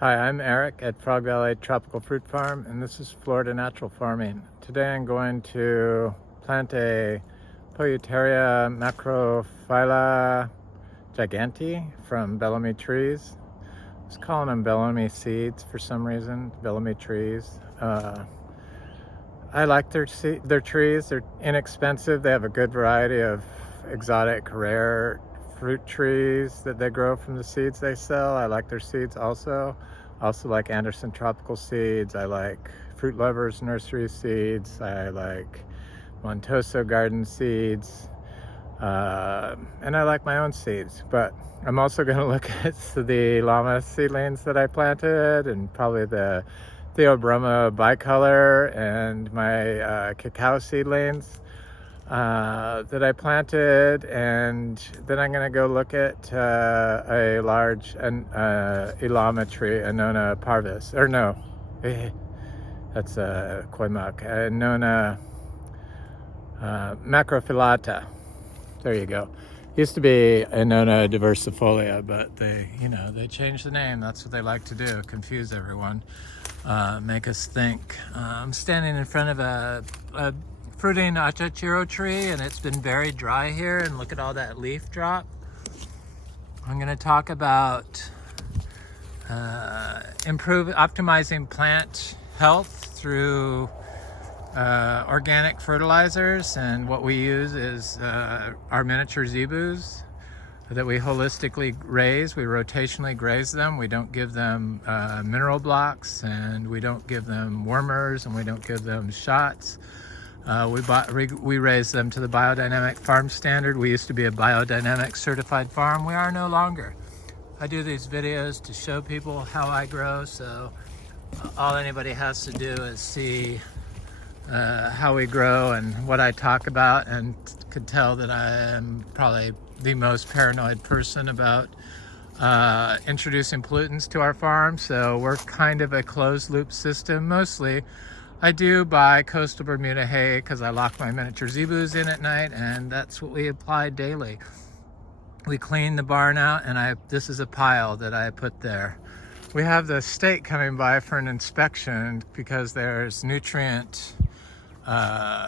Hi, I'm Eric at Frog Valley Tropical Fruit Farm, and this is Florida Natural Farming. Today I'm going to plant a Pouteria macrophylla gigante from Bellamy trees. I was calling them Bellamy seeds for some reason, Bellamy trees. I like their trees. They're inexpensive. They have a good variety of exotic, rare fruit trees that they grow from the seeds they sell. I like their seeds also. I also like Anderson Tropical Seeds. I like Fruit Lovers Nursery Seeds. I like Montoso Garden Seeds. And I like my own seeds. But I'm also going to look at the Ilama seedlings that I planted, and probably the Theobroma bicolor, and my Cacao seedlings that I planted. And then I'm going to go look at a large Ilama tree, Annonoa parvis, or no, that's a Couepia, Annonoa macrophyllatta. There you go. Used to be Annonoa diversifolia, but they changed the name. That's what they like to do, confuse everyone, make us think. I'm standing in front of a fruiting Achachairu tree, and it's been very dry here, and look at all that leaf drop. I'm going to talk about optimizing plant health through organic fertilizers, and what we use is our miniature zebus that we holistically raise. We rotationally graze them. We don't give them mineral blocks, and we don't give them wormers, and we don't give them shots. We raise them to the biodynamic farm standard. We used to be a biodynamic certified farm. We are no longer. I do these videos to show people how I grow, so all anybody has to do is see how we grow and what I talk about, and could tell that I am probably the most paranoid person about introducing pollutants to our farm. So we're kind of a closed loop system. Mostly I do buy coastal Bermuda hay because I lock my miniature zebus in at night, and that's what we apply daily. We clean the barn out, and this is a pile that I put there. We have the state coming by for an inspection because there's nutrient guidelines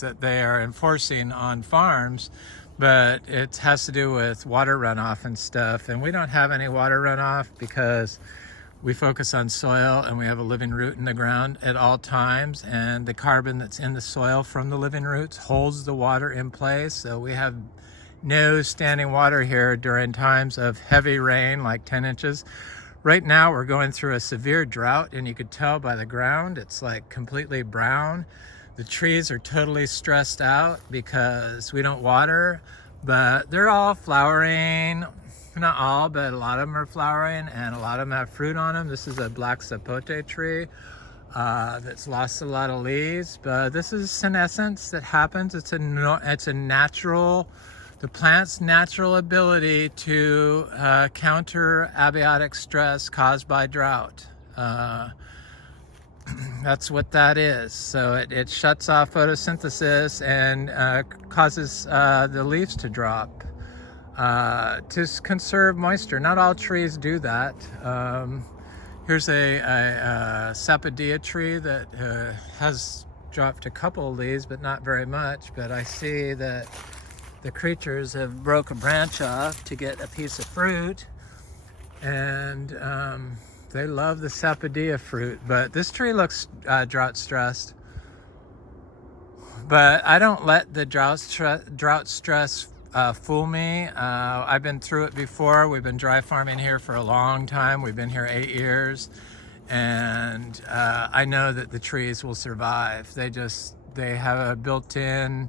that they are enforcing on farms, but it has to do with water runoff and stuff, and we don't have any water runoff because we focus on soil, and we have a living root in the ground at all times, and the carbon that's in the soil from the living roots holds the water in place. So we have no standing water here during times of heavy rain, like 10 inches. Right now we're going through a severe drought, and you could tell by the ground it's like completely brown. The trees are totally stressed out because we don't water, but they're all flowering. Not all, but a lot of them are flowering, and a lot of them have fruit on them. This is a black Sapote tree that's lost a lot of leaves, but this is senescence that happens. It's a natural, the plant's natural ability to counter abiotic stress caused by drought. That's what that is. So it shuts off photosynthesis and causes the leaves to drop to conserve moisture. Not all trees do that. Here's a Sapote tree that has dropped a couple of leaves, but not very much. But I see that the creatures have broke a branch off to get a piece of fruit, and they love the Sapote fruit. But this tree looks drought stressed. But I don't let the drought stress fool me. I've been through it before. We've been dry farming here for a long time. We've been here 8 years, and I know that the trees will survive. They have a built-in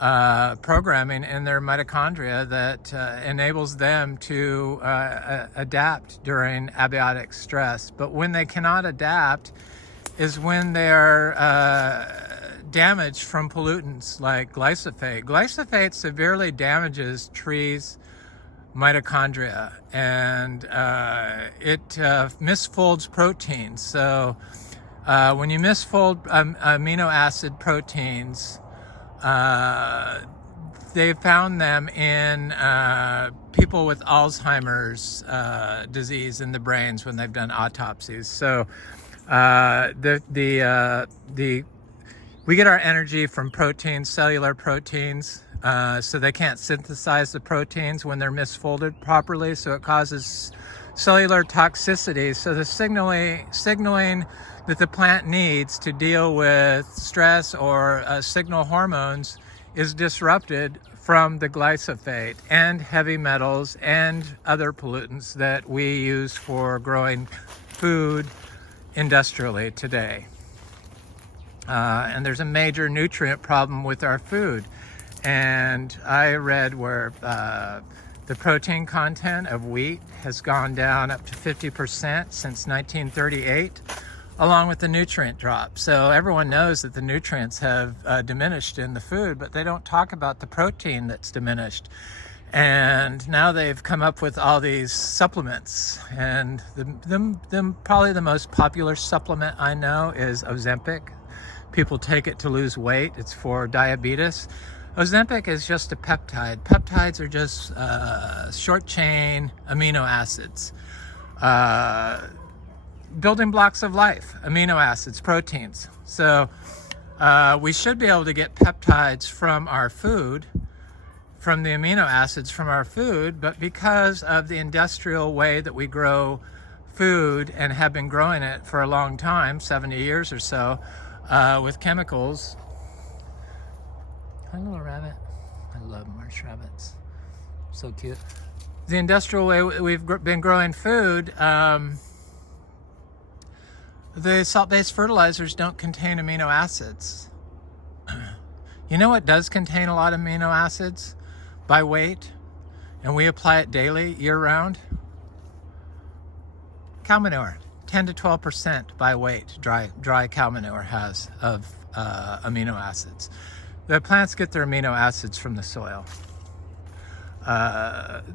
programming in their mitochondria that enables them to adapt during abiotic stress. But when they cannot adapt is when they're damaged from pollutants like glyphosate. Glyphosate severely damages trees' mitochondria, and it misfolds proteins. So when you misfold amino acid proteins, they found them in people with Alzheimer's disease in the brains when they've done autopsies. So we get our energy from proteins, cellular proteins. So they can't synthesize the proteins when they're misfolded properly, so it causes cellular toxicity. So the signaling that the plant needs to deal with stress or signal hormones is disrupted from the glyphosate and heavy metals and other pollutants that we use for growing food industrially today. And there's a major nutrient problem with our food. And I read where the protein content of wheat has gone down up to 50% since 1938, along with the nutrient drop. So everyone knows that the nutrients have diminished in the food, but they don't talk about the protein that's diminished. And now they've come up with all these supplements. And probably the most popular supplement I know is Ozempic. People take it to lose weight. It's for diabetes. Ozempic is just a peptide. Peptides are just short chain amino acids. Building blocks of life, amino acids, proteins. So we should be able to get peptides from our food, from the amino acids from our food, but because of the industrial way that we grow food and have been growing it for a long time, 70 years or so, with chemicals. Hi, little rabbit. I love marsh rabbits. So cute. The industrial way we've been growing food, the salt-based fertilizers don't contain amino acids. You know what does contain a lot of amino acids by weight, and we apply it daily, year-round? Cow manure. 10 to 12% by weight, dry cow manure has of amino acids. The plants get their amino acids from the soil.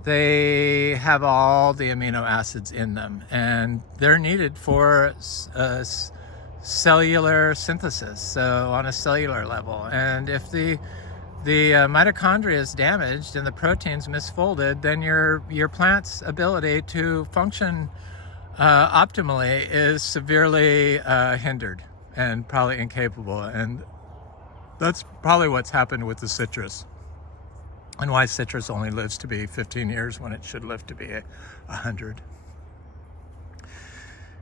They have all the amino acids in them, and they're needed for cellular synthesis, so on a cellular level. And if the mitochondria is damaged and the protein's misfolded, then your plant's ability to function optimally is severely hindered and probably incapable. And that's probably what's happened with the citrus, and why citrus only lives to be 15 years when it should live to be 100.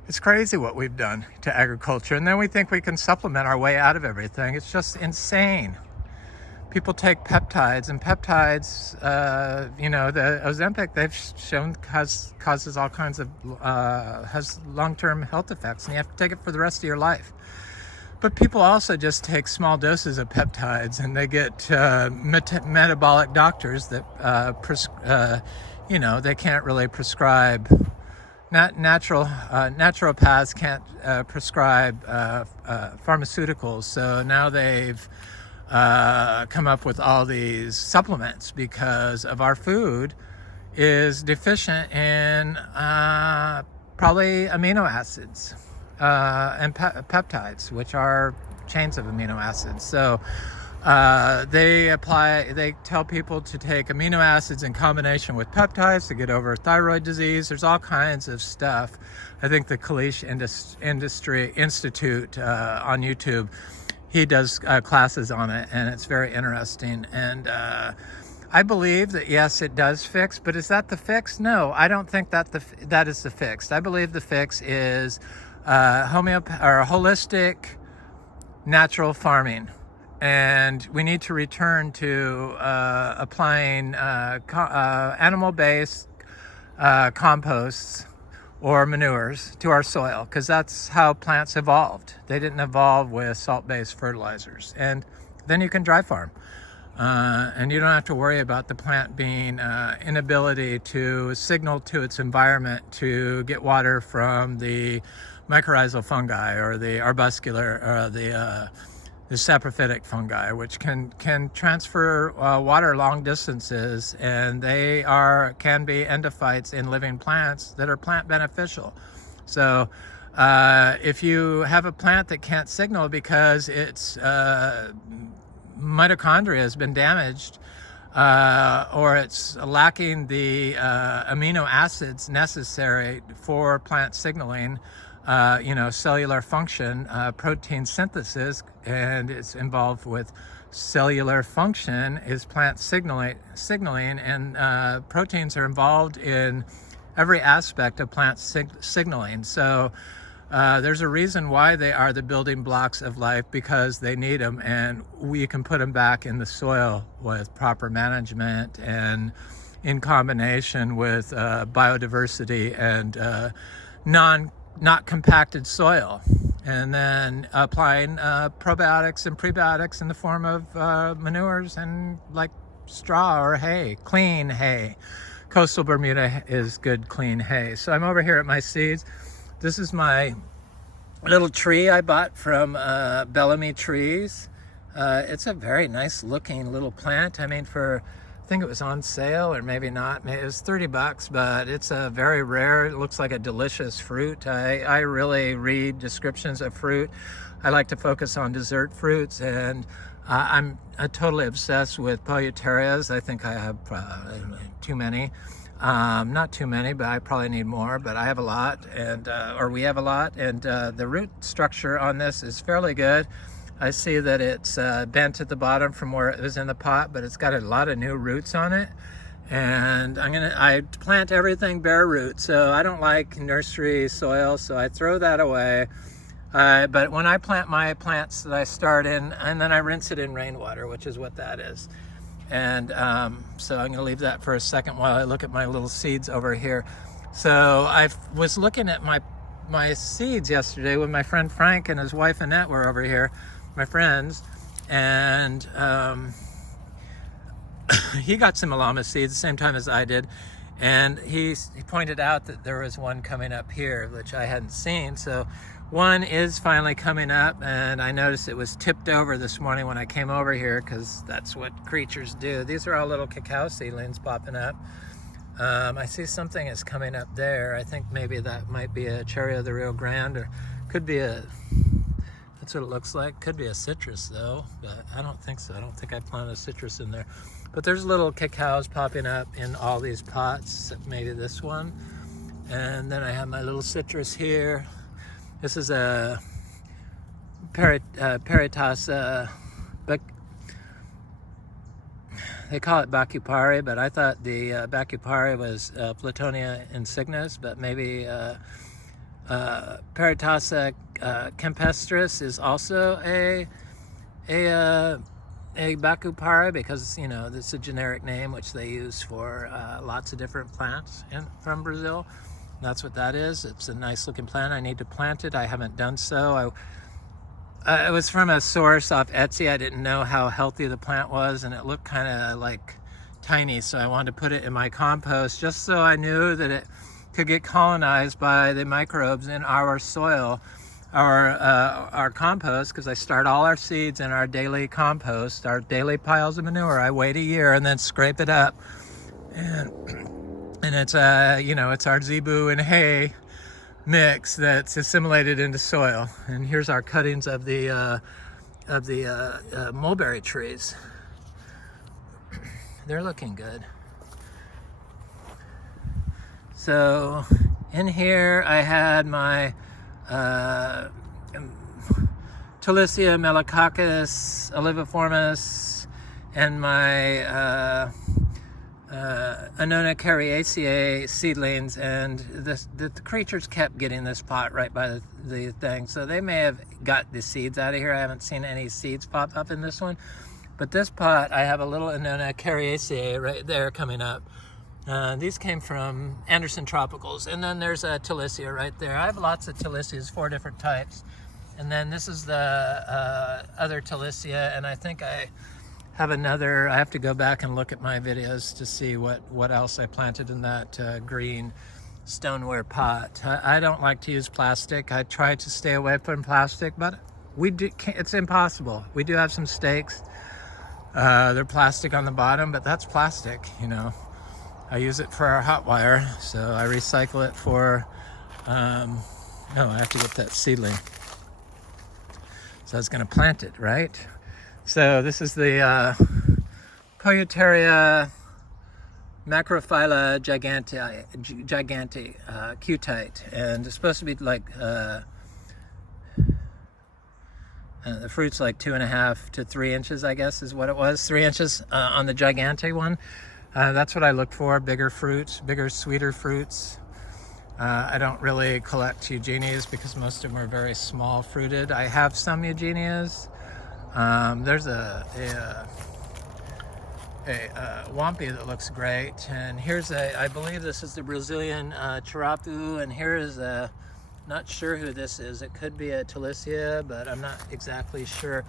It's crazy what we've done to agriculture, and then we think we can supplement our way out of everything. It's just insane. People take peptides, and peptides, the Ozempic, they've shown causes all kinds of, has long-term health effects, and you have to take it for the rest of your life. But people also just take small doses of peptides, and they get metabolic doctors that, they can't really prescribe. Naturopaths can't prescribe pharmaceuticals, so now they've come up with all these supplements because of our food is deficient in probably amino acids and peptides, which are chains of amino acids. So they tell people to take amino acids in combination with peptides to get over thyroid disease. There's all kinds of stuff. I think the Kalish Industry Institute on YouTube, he does classes on it, and it's very interesting. And I believe that, yes, it does fix, but is that the fix? No, I don't think that is the fix. I believe the fix is holistic natural farming. And we need to return to applying animal-based composts or manures to our soil, because that's how plants evolved. They didn't evolve with salt-based fertilizers. And then you can dry farm. And you don't have to worry about the plant being inability to signal to its environment to get water from the mycorrhizal fungi or the arbuscular or the saprophytic fungi, which can transfer water long distances, and they can be endophytes in living plants that are plant beneficial. So if you have a plant that can't signal because its mitochondria has been damaged, or it's lacking the amino acids necessary for plant signaling, cellular function, protein synthesis, and it's involved with cellular function is plant signaling, and proteins are involved in every aspect of plant signaling. So there's a reason why they are the building blocks of life, because they need them, and we can put them back in the soil with proper management and in combination with biodiversity and not compacted soil, and then applying probiotics and prebiotics in the form of manures and like straw or hay, clean hay. Coastal Bermuda is good clean hay. So I'm over here at my seeds. This is my little tree I bought from Bellamy Trees. It's a very nice looking little plant. I mean, I think it was on sale, or maybe not. It was $30, but it's a very rare. It looks like a delicious fruit. I really read descriptions of fruit. I like to focus on dessert fruits, and I'm totally obsessed with Pouterias. I think I have too many. Not too many, but I probably need more, but I have a lot, and or we have a lot, and the root structure on this is fairly good. I see that it's bent at the bottom from where it was in the pot, but it's got a lot of new roots on it. And I plant everything bare root, so I don't like nursery soil, so I throw that away. But when I plant my plants that I start in, and then I rinse it in rainwater, which is what that is. And so I'm going to leave that for a second while I look at my little seeds over here. So I was looking at my seeds yesterday when my friend Frank and his wife Annette were over here, my friends, and he got some Ilama seeds the same time as I did, and he pointed out that there was one coming up here, which I hadn't seen. So one is finally coming up, and I noticed it was tipped over this morning when I came over here, because that's what creatures do. These are all little cacao seedlings popping up. I see something is coming up there. I think maybe that might be a cherry of the Rio Grande, or could be that's what it looks like. Could be a citrus though, but I don't think so. I don't think I planted a citrus in there. But there's little cacaos popping up in all these pots, maybe this one. And then I have my little citrus here. This is a Peritasa, but they call it Bacupari, but I thought the Bacupari was Platonia insignis, but maybe Peritasa campestris is also a Bacupari, because it's a generic name which they use for lots of different plants from Brazil. That's what that is. It's a nice looking plant. I need to plant it. I haven't done so. It was from a source off Etsy. I didn't know how healthy the plant was, and it looked kind of like tiny, so I wanted to put it in my compost just so I knew that it could get colonized by the microbes in our soil, our compost, because I start all our seeds in our daily compost, our daily piles of manure. I wait a year and then scrape it up, and it's it's our zebu and hay mix that's assimilated into soil. And here's our cuttings of the mulberry trees. They're looking good. So in here I had my Talicia melicoccus oliviformis and my Annonoa cariaceae seedlings, and the creatures kept getting this pot right by the thing, so they may have got the seeds out of here. I haven't seen any seeds pop up in this one, but this pot I have a little Annonoa cariaceae right there coming up. These came from Anderson Tropicals, and then there's a Talicia right there. I have lots of Talicias, 4 different types, and then this is the other Talicia, and I think I have another. I have to go back and look at my videos to see what else I planted in that green stoneware pot. I don't like to use plastic. I try to stay away from plastic, but it's impossible. We do have some stakes. They're plastic on the bottom, but that's plastic, I use it for our hot wire, so I recycle it for, no, I have to get that seedling. So I was gonna plant it, right? So this is the Pouteria macrophylla gigante, cutite, and it's supposed to be like the fruit's like 2.5 to 3 inches, I guess is what it was. 3 inches on the gigante one. That's what I look for, bigger fruits, bigger, sweeter fruits. I don't really collect Eugenias because most of them are very small fruited. I have some Eugenias. There's a Wampy that looks great, and here's I believe this is the Brazilian Charapu, and here is not sure who this is. It could be a Talicia, but I'm not exactly sure.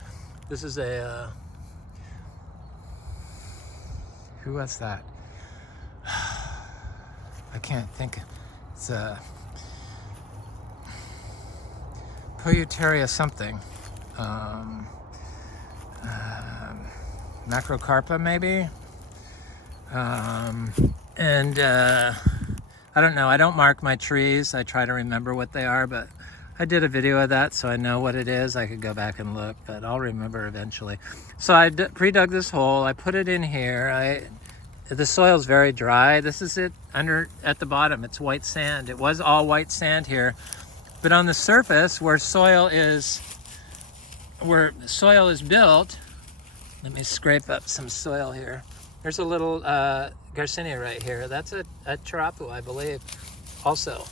This is a who was that? I can't think. It's a Pouteria something. Macrocarpa maybe. And I don't know. I don't mark my trees. I try to remember what they are, but I did a video of that, so I know what it is. I could go back and look, but I'll remember eventually. So I pre-dug this hole. I put it in here. The soil's very dry. This is it under at the bottom. It's white sand. It was all white sand here, but on the surface where soil is built, let me scrape up some soil here. There's a little Garcinia right here. That's a Charapu, I believe. Also,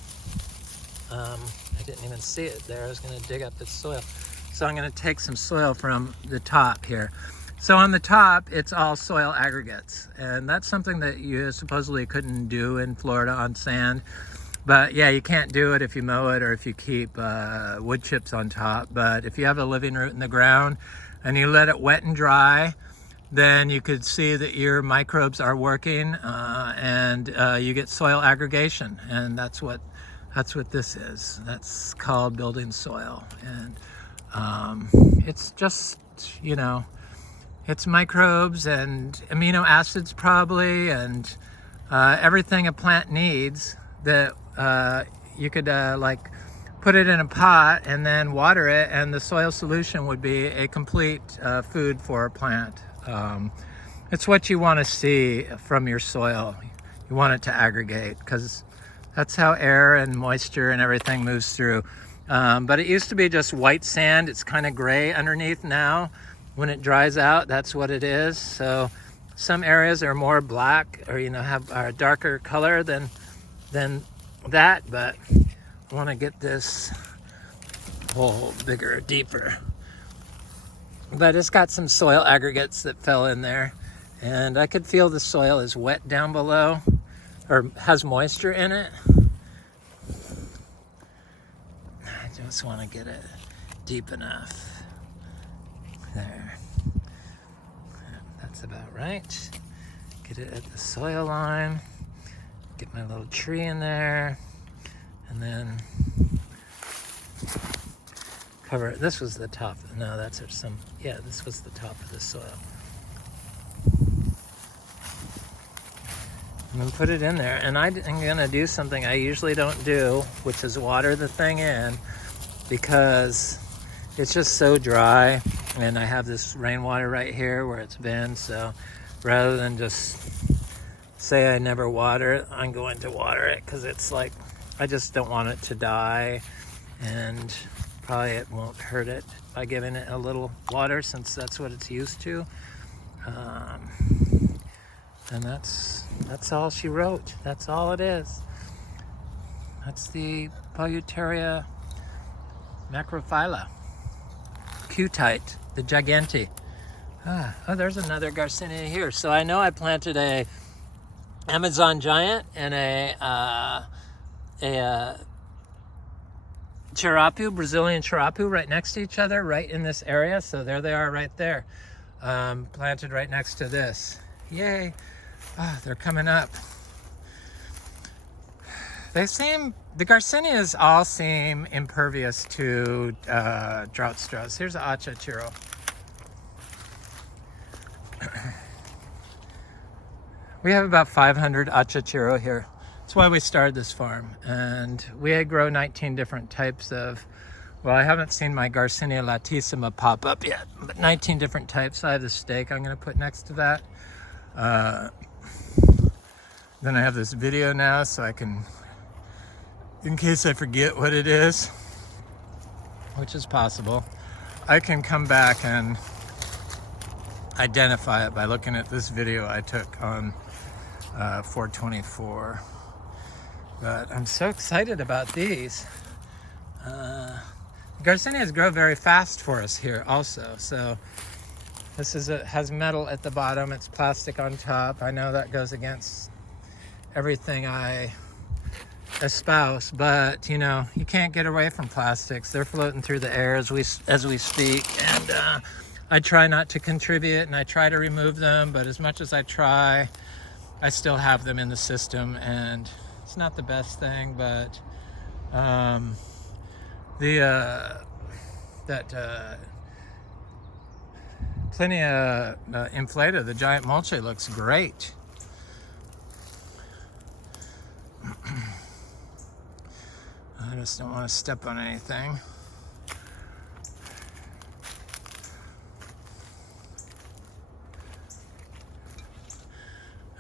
I didn't even see it there. I was going to dig up the soil. So I'm going to take some soil from the top here. So on the top, it's all soil aggregates. And that's something that you supposedly couldn't do in Florida on sand. But yeah, you can't do it if you mow it or if you keep wood chips on top. But if you have a living root in the ground and you let it wet and dry, then you could see that your microbes are working and you get soil aggregation. And that's what this is. That's called building soil. And it's just, you know, it's microbes and amino acids probably, and everything a plant needs that you could like put it in a pot and then water it, and the soil solution would be a complete food for a plant. It's what you want to see from your soil. You want it to aggregate because that's how air and moisture and everything moves through. But it used to be just white sand. It's kind of gray underneath now. When it dries out, that's what it is. So some areas are more black, or have a darker color than that, but I want to get this hole bigger, deeper. But it's got some soil aggregates that fell in there, and I could feel the soil is wet down below, or has moisture in it. I just want to get it deep enough. There. That's about right. Get it at the soil line. Get my little tree in there. And then cover it. This was the top. No, that's some. Yeah, this was the top of the soil. And then put it in there. And I'm going to do something I usually don't do, which is water the thing in, because it's just so dry, and I have this rainwater right here where it's been, so rather than just say I never water it, I'm going to water it because it's like, I just don't want it to die, and probably it won't hurt it by giving it a little water since that's what it's used to. And that's all she wrote. That's all it is. That's the Pouteria macrophylla. Cutite, the gigante. Oh, there's another Garcinia here. So I know I planted a Amazon giant and a Charapu, Brazilian Charapu, right next to each other, right in this area. So there they are right there, planted right next to this. Yay. Oh, they're coming up. The Garcinias all seem impervious to drought stress. Here's an Achachairu. We have about 500 Achachairu here. That's why we started this farm. And we grow 19 different types of, well, I haven't seen my Garcinia latissima pop up yet, but 19 different types. I have the stake I'm going to put next to that. Then I have this video now, so I can, in case I forget what it is, which is possible, I can come back and identify it by looking at this video I took on 4/24. But I'm so excited about these. Garcinias grow very fast for us here also. So this is has metal at the bottom, it's plastic on top. I know that goes against everything I espouse, but you know, you can't get away from plastics. They're floating through the air as we speak, and I try not to contribute, and I try to remove them, but as much as I try, I still have them in the system, and it's not the best thing. But Plinia inflata, the giant mulche, looks great. I just don't want to step on anything.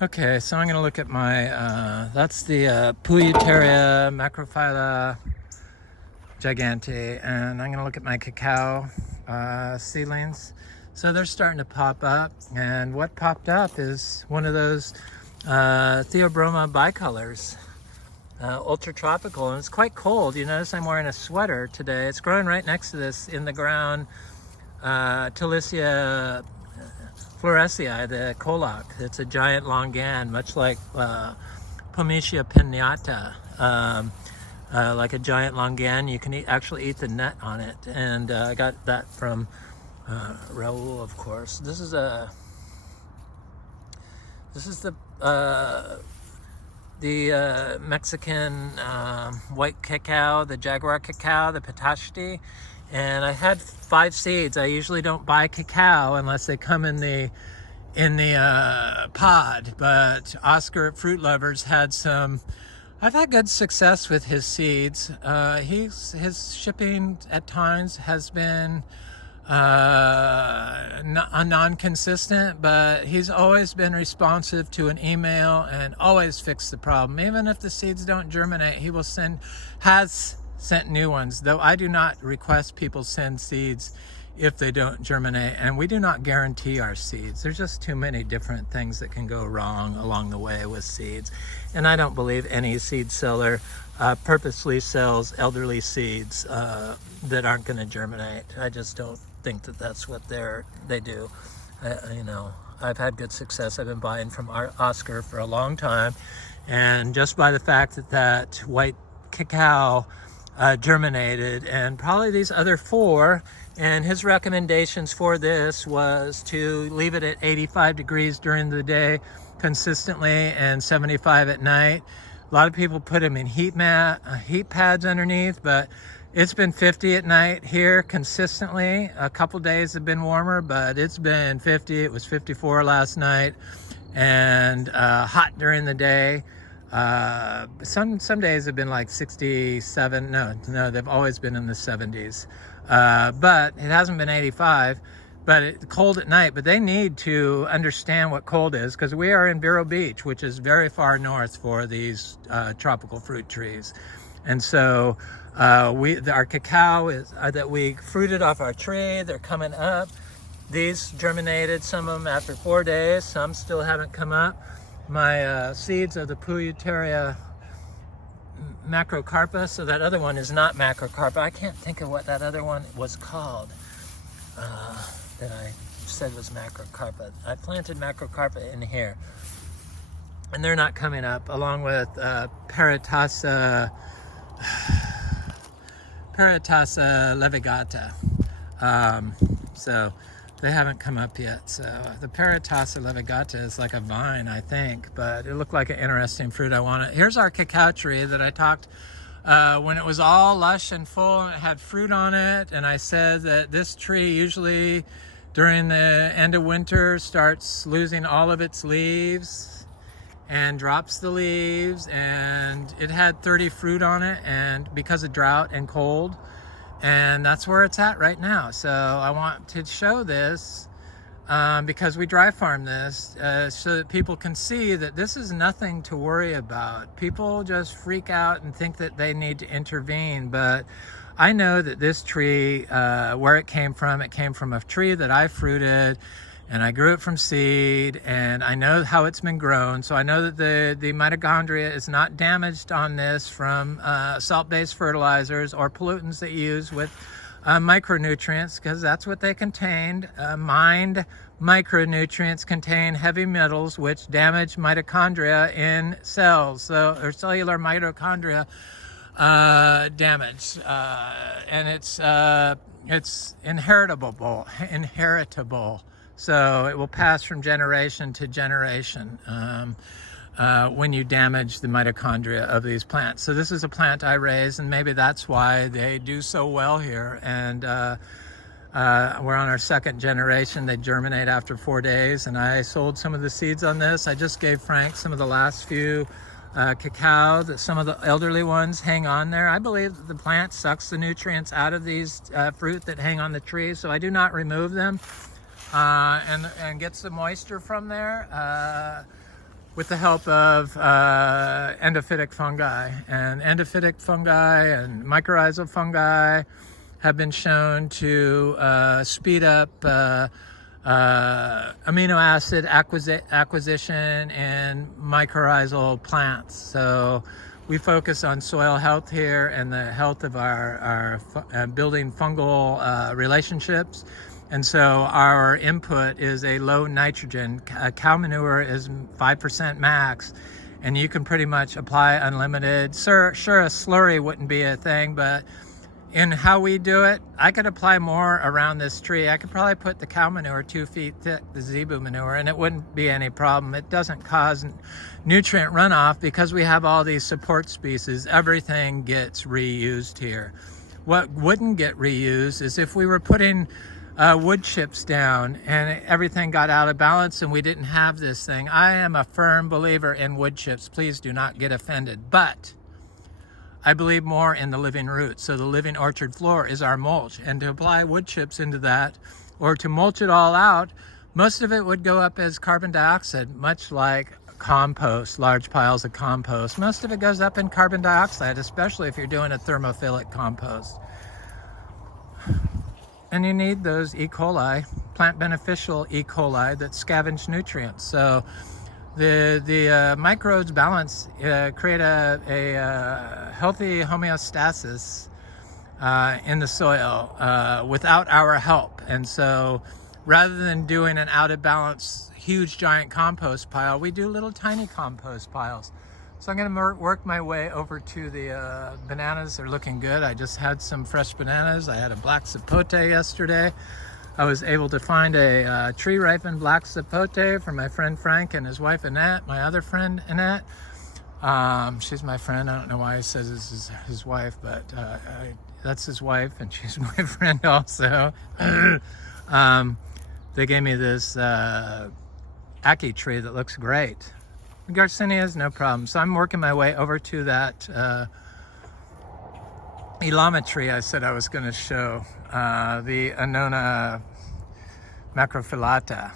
Okay, so I'm going to look at my, that's the Pouteria macrophylla gigante, and I'm going to look at my cacao seedlings. So they're starting to pop up, and what popped up is one of those Theobroma bicolors, ultra tropical, and it's quite cold. You notice I'm wearing a sweater today. It's growing right next to this in the ground, Talicia Florescii, the colac. It's a giant longan, much like Pometia pinnata, like a giant longan. You can actually eat the nut on it, and I got that from Raul, of course. This is the Mexican white cacao, the jaguar cacao, the pitashti. And I had 5 seeds. I usually don't buy cacao unless they come in the pod. But Oscar at Fruit Lovers had some. I've had good success with his seeds. His shipping at times has been non-consistent, but he's always been responsive to an email and always fixed the problem. Even if the seeds don't germinate, he will has sent new ones, though I do not request people send seeds if they don't germinate, and we do not guarantee our seeds. There's just too many different things that can go wrong along the way with seeds, and I don't believe any seed seller purposely sells elderly seeds that aren't going to germinate. I just don't think that that's what they do. You know, I've had good success. I've been buying from Oscar for a long time, and just by the fact that white cacao germinated, and probably these other 4, and his recommendations for this was to leave it at 85 degrees during the day consistently and 75 at night. A lot of people put them in heat pads underneath, but it's been 50 at night here consistently. A couple days have been warmer, but it's been 50. It was 54 last night, and hot during the day. Some days have been like 67. No, they've always been in the 70s. But it hasn't been 85. But it's cold at night. But they need to understand what cold is, because we are in Vero Beach, which is very far north for these tropical fruit trees. And so our cacao is that we fruited off our tree. They're coming up. These germinated, some of them after 4 days. Some still haven't come up. My seeds of the Pouteria macrophylla, so that other one is not macrophylla. I can't think of what that other one was called that I said was macrophylla. I planted macrophylla in here, and they're not coming up, along with Peritasa levigata. So they haven't come up yet. So the Peritasa levigata is like a vine, I think, but it looked like an interesting fruit. I want it. Here's our cacao tree that I talked when it was all lush and full and it had fruit on it. And I said that this tree usually during the end of winter starts losing all of its leaves and drops the leaves, and it had 30 fruit on it, and because of drought and cold. And that's where it's at right now. So I want to show this because we dry farm this so that people can see that this is nothing to worry about. People just freak out and think that they need to intervene, but I know that this tree, where it came from a tree that I fruited, and I grew it from seed, and I know how it's been grown, so I know that the mitochondria is not damaged on this from salt-based fertilizers or pollutants that you use with micronutrients, because that's what they contained. Mined micronutrients contain heavy metals which damage mitochondria in cells, so or cellular mitochondria damage, and it's inheritable. So it will pass from generation to generation when you damage the mitochondria of these plants. So this is a plant I raised, and maybe that's why they do so well here. And we're on our second generation. They germinate after 4 days, and I sold some of the seeds on this. I just gave Frank some of the last few cacao, that some of the elderly ones hang on there. I believe that the plant sucks the nutrients out of these fruit that hang on the tree, so I do not remove them. And gets the moisture from there with the help of endophytic fungi. And endophytic fungi and mycorrhizal fungi have been shown to speed up amino acid acquisition in mycorrhizal plants. So we focus on soil health here and the health of our building fungal relationships. And so our input is a low nitrogen. Cow manure is 5% max, and you can pretty much apply unlimited. Sure, a slurry wouldn't be a thing, but in how we do it, I could apply more around this tree. I could probably put the cow manure 2 feet thick, the zebu manure, and it wouldn't be any problem. It doesn't cause nutrient runoff because we have all these support species. Everything gets reused here. What wouldn't get reused is if we were putting wood chips down and everything got out of balance and we didn't have this thing. I am a firm believer in wood chips. Please do not get offended. But I believe more in the living roots. So the living orchard floor is our mulch. And to apply wood chips into that, or to mulch it all out, most of it would go up as carbon dioxide, much like compost, large piles of compost. Most of it goes up in carbon dioxide, especially if you're doing a thermophilic compost. And you need those E. coli, plant beneficial E. coli that scavenge nutrients. So the microbes balance, create a healthy homeostasis in the soil without our help. And so rather than doing an out of balance, huge giant compost pile, we do little tiny compost piles. So I'm going to work my way over to the bananas. They're looking good. I just had some fresh bananas. I had a black sapote yesterday. I was able to find a tree-ripened black sapote for my friend Frank and his wife Annette, my other friend Annette. She's my friend. I don't know why he says this is his wife, but that's his wife, and she's my friend also. They gave me this ackee tree that looks great. Garcinias, no problem. So I'm working my way over to that Ilama tree I said I was going to show, the Annonoa macrophyllatta.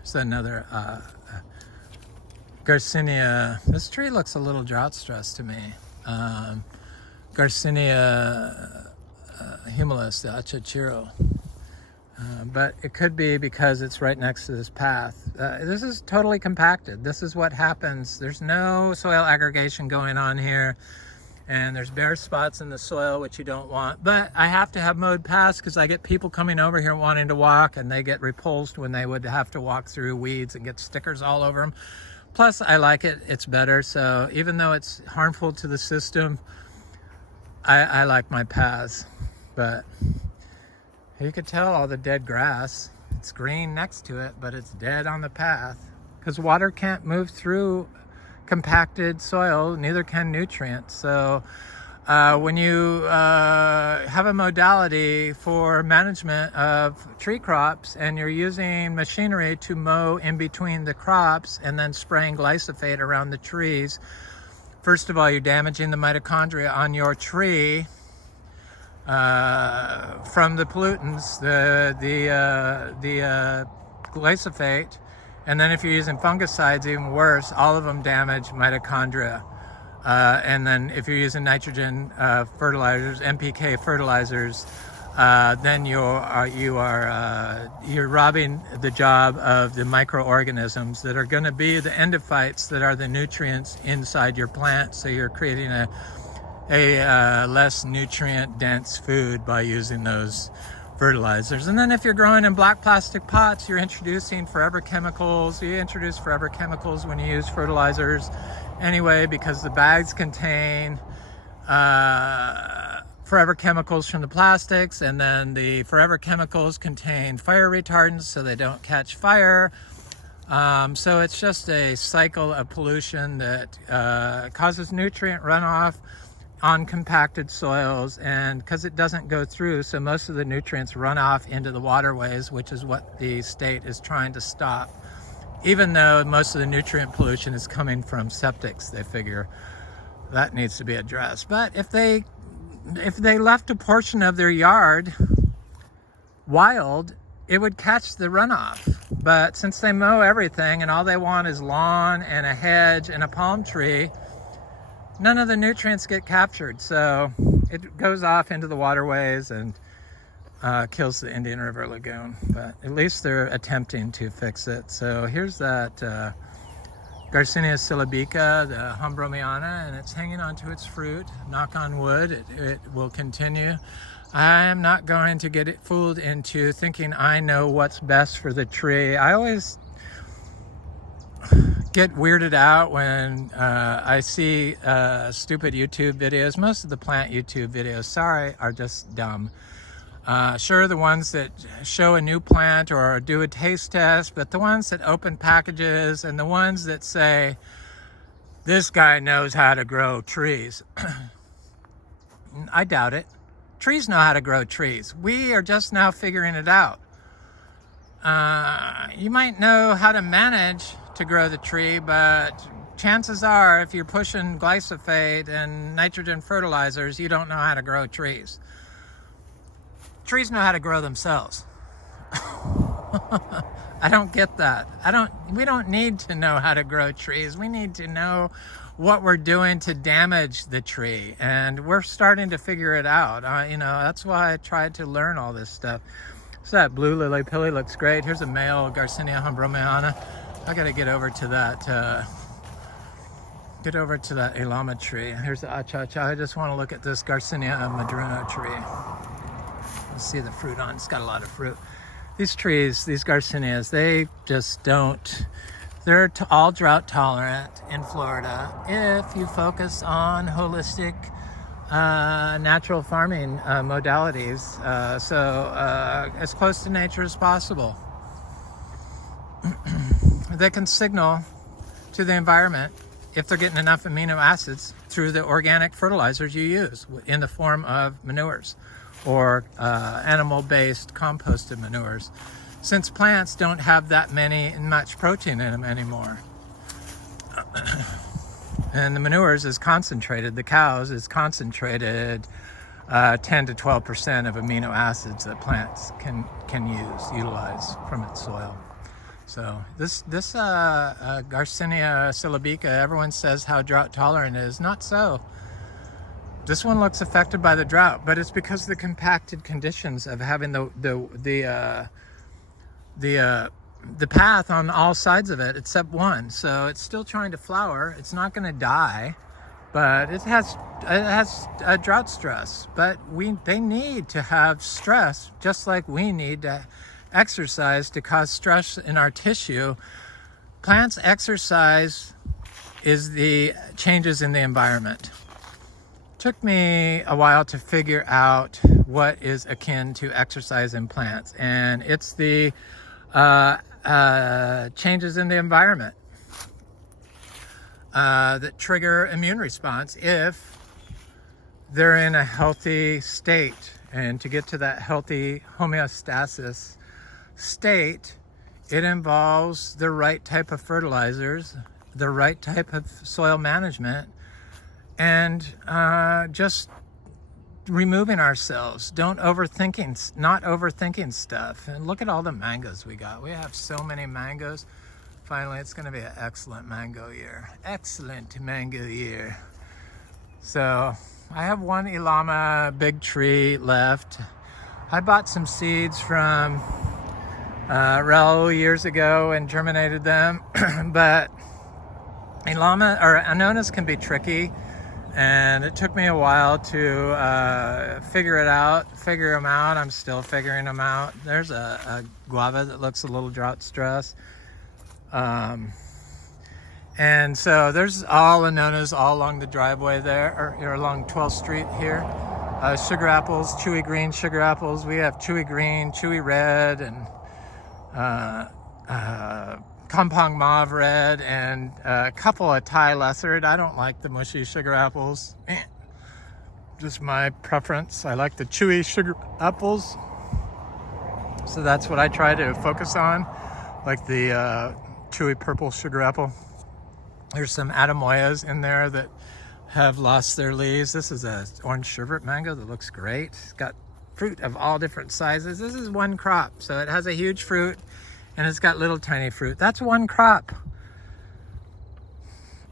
It's another Garcinia. This tree looks a little drought stressed to me. Garcinia humilis, the Achachairu. But it could be because it's right next to this path. This is totally compacted. This is what happens. There's no soil aggregation going on here, and there's bare spots in the soil, which you don't want. But I have to have mowed paths because I get people coming over here wanting to walk, and they get repulsed when they would have to walk through weeds and get stickers all over them. Plus, I like it. It's better. So even though it's harmful to the system, I like my paths. But you could tell all the dead grass. It's green next to it, but it's dead on the path because water can't move through compacted soil, neither can nutrients. So when you have a modality for management of tree crops and you're using machinery to mow in between the crops and then spraying glyphosate around the trees, first of all, you're damaging the mitochondria on your tree from the pollutants, the glyphosate. And then if you're using fungicides, even worse, all of them damage mitochondria. And then if you're using nitrogen fertilizers, NPK fertilizers, then you're robbing the job of the microorganisms that are going to be the endophytes that are the nutrients inside your plant. So you're creating a less nutrient dense food by using those fertilizers. And then if you're growing in black plastic pots, you're introducing forever chemicals. You introduce forever chemicals when you use fertilizers anyway, because the bags contain forever chemicals from the plastics, and then the forever chemicals contain fire retardants so they don't catch fire. So it's just a cycle of pollution that causes nutrient runoff on compacted soils, and because it doesn't go through, so most of the nutrients run off into the waterways, which is what the state is trying to stop. Even though most of the nutrient pollution is coming from septics, they figure that needs to be addressed. But if they left a portion of their yard wild, it would catch the runoff. But since they mow everything and all they want is lawn and a hedge and a palm tree, none of the nutrients get captured. So it goes off into the waterways and kills the Indian River Lagoon. But at least they're attempting to fix it. So here's that Garcinia syllabica, the Ambromiana, and it's hanging onto its fruit. Knock on wood, it will continue. I am not going to get it fooled into thinking I know what's best for the tree. I always get weirded out when I see stupid YouTube videos. Most of the plant YouTube videos, sorry, are just dumb. Sure, the ones that show a new plant or do a taste test, but the ones that open packages and the ones that say, this guy knows how to grow trees. I doubt it. Trees know how to grow trees. We are just now figuring it out. You might know how to manage to grow the tree, but chances are if you're pushing glyphosate and nitrogen fertilizers, you don't know how to grow trees. Trees know how to grow themselves. I don't get that. We don't need to know how to grow trees. We need to know what we're doing to damage the tree, and we're starting to figure it out. That's why I tried to learn all this stuff. So that blue lily pilly looks great. Here's a male Garcinia Ambromiana. I gotta get over to that Ilama tree. Here's the Achachairu. I just want to look at this Garcinia madruna tree. See the fruit on. It's got a lot of fruit. These trees, these Garcinias, they just don't. They're all drought tolerant in Florida if you focus on holistic natural farming modalities. As close to nature as possible. They can signal to the environment if they're getting enough amino acids through the organic fertilizers you use in the form of manures or animal-based composted manures, since plants don't have that much protein in them anymore. And the manures is concentrated, the cows is concentrated 10 to 12% of amino acids that plants can utilize from its soil. So this Garcinia syllabica, everyone says how drought tolerant it is. Not so. This one looks affected by the drought, but it's because of the compacted conditions of having the path on all sides of it except one. So it's still trying to flower. It's not going to die, but it has a drought stress. But they need to have stress, just like we need to exercise to cause stress in our tissue. Plants exercise is the changes in the environment. Took me a while to figure out what is akin to exercise in plants, and it's the changes in the environment that trigger immune response if they're in a healthy state. And to get to that healthy homeostasis state, it involves the right type of fertilizers, the right type of soil management, and just removing ourselves. Not overthinking stuff. And look at all the mangoes we got. We have so many mangoes. Finally, it's going to be an excellent mango year. Excellent mango year. So I have one Ilama big tree left. I bought some seeds from Raul years ago and germinated them, but Ilama or Annonas can be tricky, and it took me a while to figure them out. I'm still figuring them out. There's a guava that looks a little drought stressed. And so there's all Annonas all along the driveway there, or along 12th Street here. Sugar apples, chewy green sugar apples. We have chewy green, chewy red, and Kampong mauve red, and a couple of Thai lessered. I don't like the mushy sugar apples. Just my preference. I like the chewy sugar apples. So that's what I try to focus on, like the chewy purple sugar apple. There's some Atemoyas in there that have lost their leaves. This is a orange sherbet mango that looks great. It's got fruit of all different sizes. This is one crop, so it has a huge fruit and it's got little tiny fruit. That's one crop.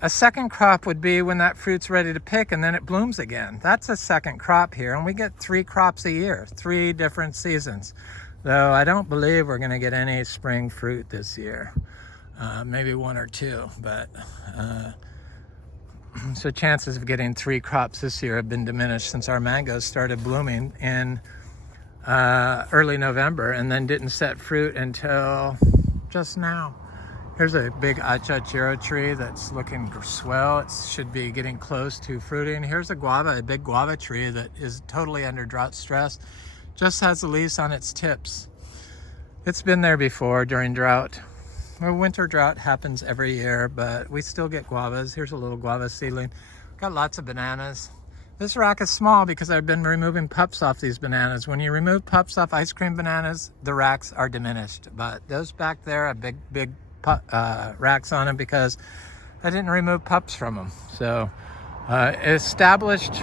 A second crop would be when that fruit's ready to pick and then it blooms again. That's a second crop here, and we get 3 crops a year, 3 different seasons. Though I don't believe we're gonna get any spring fruit this year. Maybe 1 or 2, but so chances of getting 3 crops this year have been diminished since our mangoes started blooming in early November and then didn't set fruit until just now. Here's a big Achachairu tree that's looking swell. It should be getting close to fruiting. Here's a big guava tree that is totally under drought stress. Just has the leaves on its tips. It's been there before during drought. Well, winter drought happens every year, but we still get guavas. Here's a little guava seedling. Got lots of bananas. This rack is small because I've been removing pups off these bananas. When you remove pups off ice cream bananas, the racks are diminished. But those back there are big racks on them because I didn't remove pups from them. So established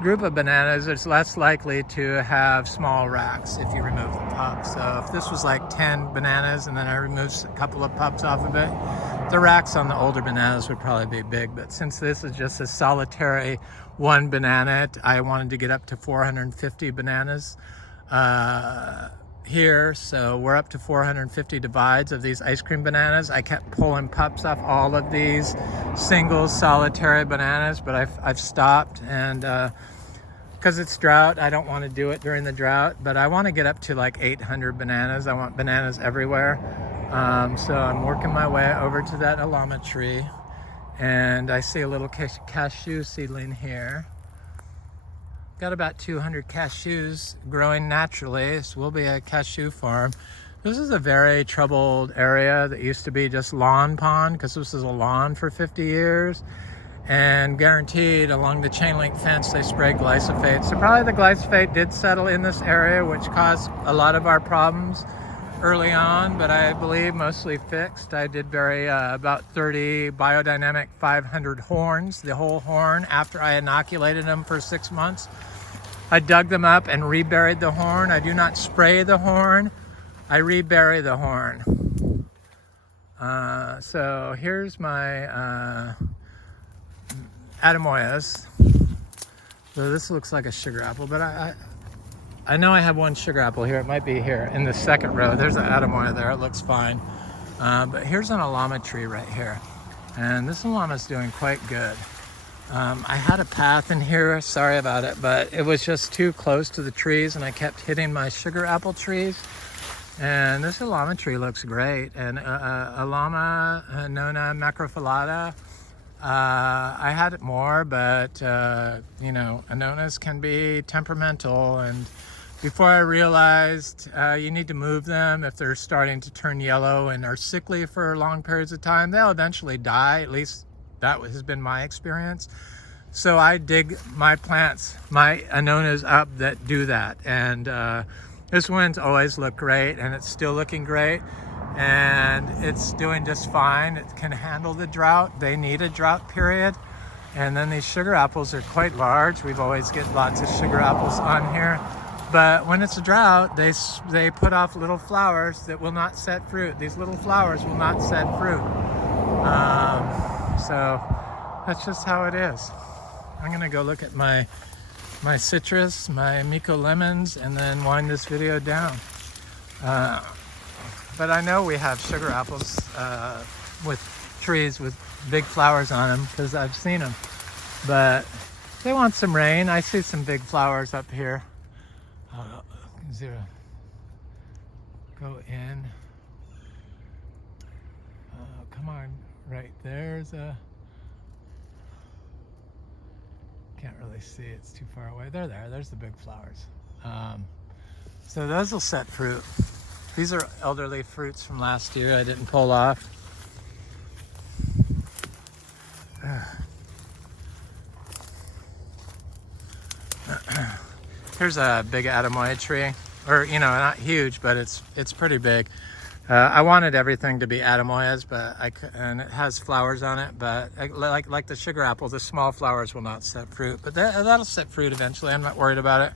group of bananas is less likely to have small racks if you remove the pups. So if this was like 10 bananas and then I removed a couple of pups off of it, the racks on the older bananas would probably be big. But since this is just a solitary one banana, I wanted to get up to 450 bananas here. So we're up to 450 divides of these ice cream bananas. I kept pulling pups off all of these single solitary bananas, but I've stopped, and because it's drought, I don't want to do it during the drought, but I want to get up to like 800 bananas. I want bananas everywhere. So I'm working my way over to that Ilama tree, and I see a little cashew seedling here. Got about 200 cashews growing naturally. This will be a cashew farm. This is a very troubled area that used to be just lawn pond, because this is a lawn for 50 years. And guaranteed along the chain link fence they sprayed glyphosate. So probably the glyphosate did settle in this area, which caused a lot of our problems early on, but I believe mostly fixed. I did bury about 30 biodynamic 500 horns, the whole horn, after I inoculated them for 6 months. I dug them up and reburied the horn. I do not spray the horn, I rebury the horn. So here's my Atemoyas. So this looks like a sugar apple, but I know I have one sugar apple here. It might be here in the second row. There's an Atemoya there. It looks fine. But here's an Ilama tree right here. And this Ilama is doing quite good. I had a path in here. Sorry about it, but it was just too close to the trees and I kept hitting my sugar apple trees. And this Ilama tree looks great. And Ilama, Annona macrophyllatta. I had it more, but you know, Annonas can be temperamental, and before I realized you need to move them if they're starting to turn yellow and are sickly for long periods of time, they'll eventually die. At least that has been my experience. So I dig my plants, my Annonas up that do that, and this one's always looked great, and it's still looking great. And it's doing just fine. It can handle the drought. They need a drought period. And then these sugar apples are quite large. We've always get lots of sugar apples on here. But when it's a drought, they put off little flowers that will not set fruit. These little flowers will not set fruit. So that's just how it is. I'm gonna go look at my citrus, my Miko lemons, and then wind this video down. But I know we have sugar apples with trees with big flowers on them because I've seen them. But they want some rain. I see some big flowers up here. Go in. Come on, right there's a. Can't really see, it's too far away. There's the big flowers. So those will set fruit. These are elderly fruits from last year I didn't pull off. Here's a big Annonoa tree, or not huge, but it's pretty big. I wanted everything to be Annonoas, and it has flowers on it, but like the sugar apple, the small flowers will not set fruit, but that'll set fruit eventually. I'm not worried about it.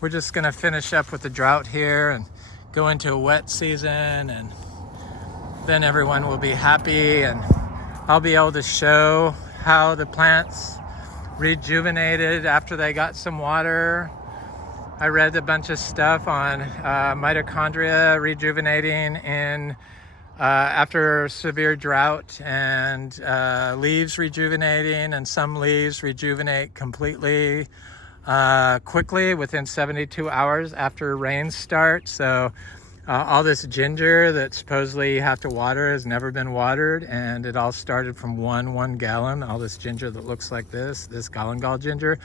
We're just gonna finish up with the drought here and go into a wet season, and then everyone will be happy, and I'll be able to show how the plants rejuvenated after they got some water. I read a bunch of stuff on mitochondria rejuvenating after severe drought, and leaves rejuvenating, and some leaves rejuvenate completely quickly within 72 hours after rains start. So all this ginger that supposedly you have to water has never been watered, and it all started from one gallon. All this ginger that looks like this galangal ginger,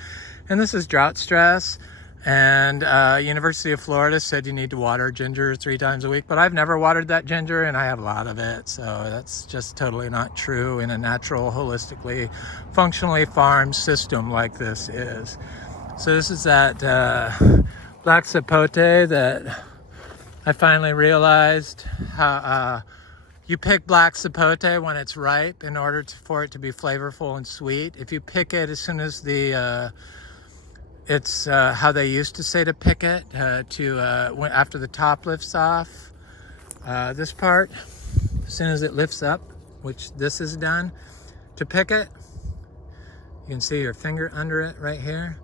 and this is drought stress. And University of Florida said you need to water ginger 3 times a week, but I've never watered that ginger, and I have a lot of it, so that's just totally not true in a natural, holistically, functionally farmed system like this is. So this is that black sapote that I finally realized how you pick black sapote when it's ripe in order for it to be flavorful and sweet. If you pick it as soon as it's how they used to say to pick it, after the top lifts off, this part, as soon as it lifts up, which this is done, to pick it, you can see your finger under it right here.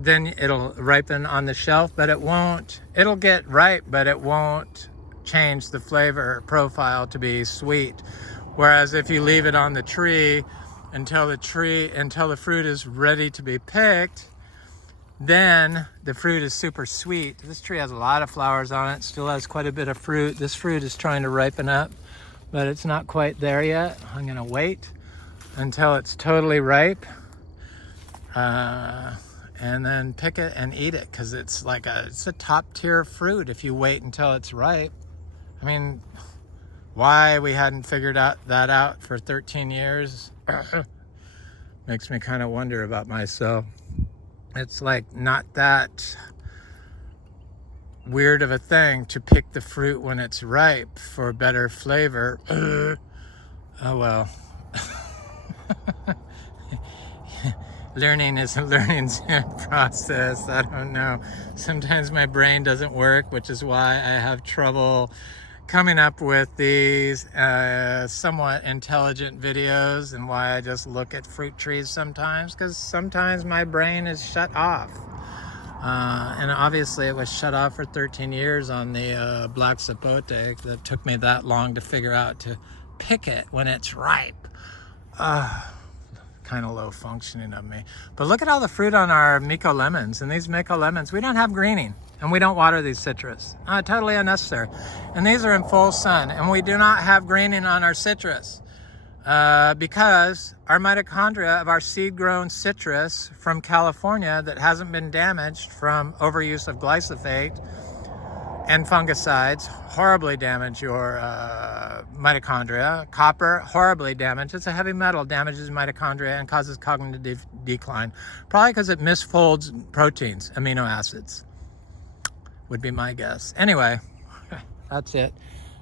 Then it'll ripen on the shelf, but it'll get ripe, but it won't change the flavor profile to be sweet. Whereas if you leave it on the tree until the fruit is ready to be picked, then the fruit is super sweet. This tree has a lot of flowers on it, still has quite a bit of fruit. This fruit is trying to ripen up, but it's not quite there yet. I'm gonna wait until it's totally ripe, and then pick it and eat it, because it's a top tier fruit if you wait until it's ripe. I mean, why we hadn't figured that out for 13 years makes me kind of wonder about myself. It's not that weird of a thing to pick the fruit when it's ripe for better flavor. Oh well. Learning is a learning process. I don't know. Sometimes my brain doesn't work, which is why I have trouble coming up with these somewhat intelligent videos, and why I just look at fruit trees sometimes, because sometimes my brain is shut off. And obviously it was shut off for 13 years on the black sapote. That took me that long to figure out to pick it when it's ripe. Kind of low functioning of me. But look at all the fruit on our Miko lemons. And these Miko lemons, we don't have greening, and we don't water these citrus. Totally unnecessary. And these are in full sun, and we do not have greening on our citrus because our mitochondria of our seed-grown citrus from California that hasn't been damaged from overuse of glyphosate and fungicides horribly damage your mitochondria. Copper, horribly damaged. It's a heavy metal, damages mitochondria and causes cognitive decline. Probably because it misfolds proteins, amino acids, would be my guess. Anyway, that's it.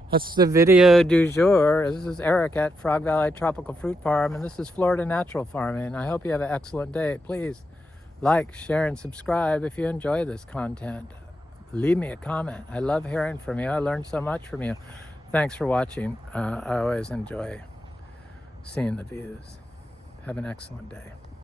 That's the video du jour. This is Eric at Frog Valley Tropical Fruit Farm, and this is Florida Natural Farming. I hope you have an excellent day. Please like, share, and subscribe if you enjoy this content. Leave me a comment. I love hearing from you. I learned so much from you. Thanks for watching. I always enjoy seeing the views. Have an excellent day.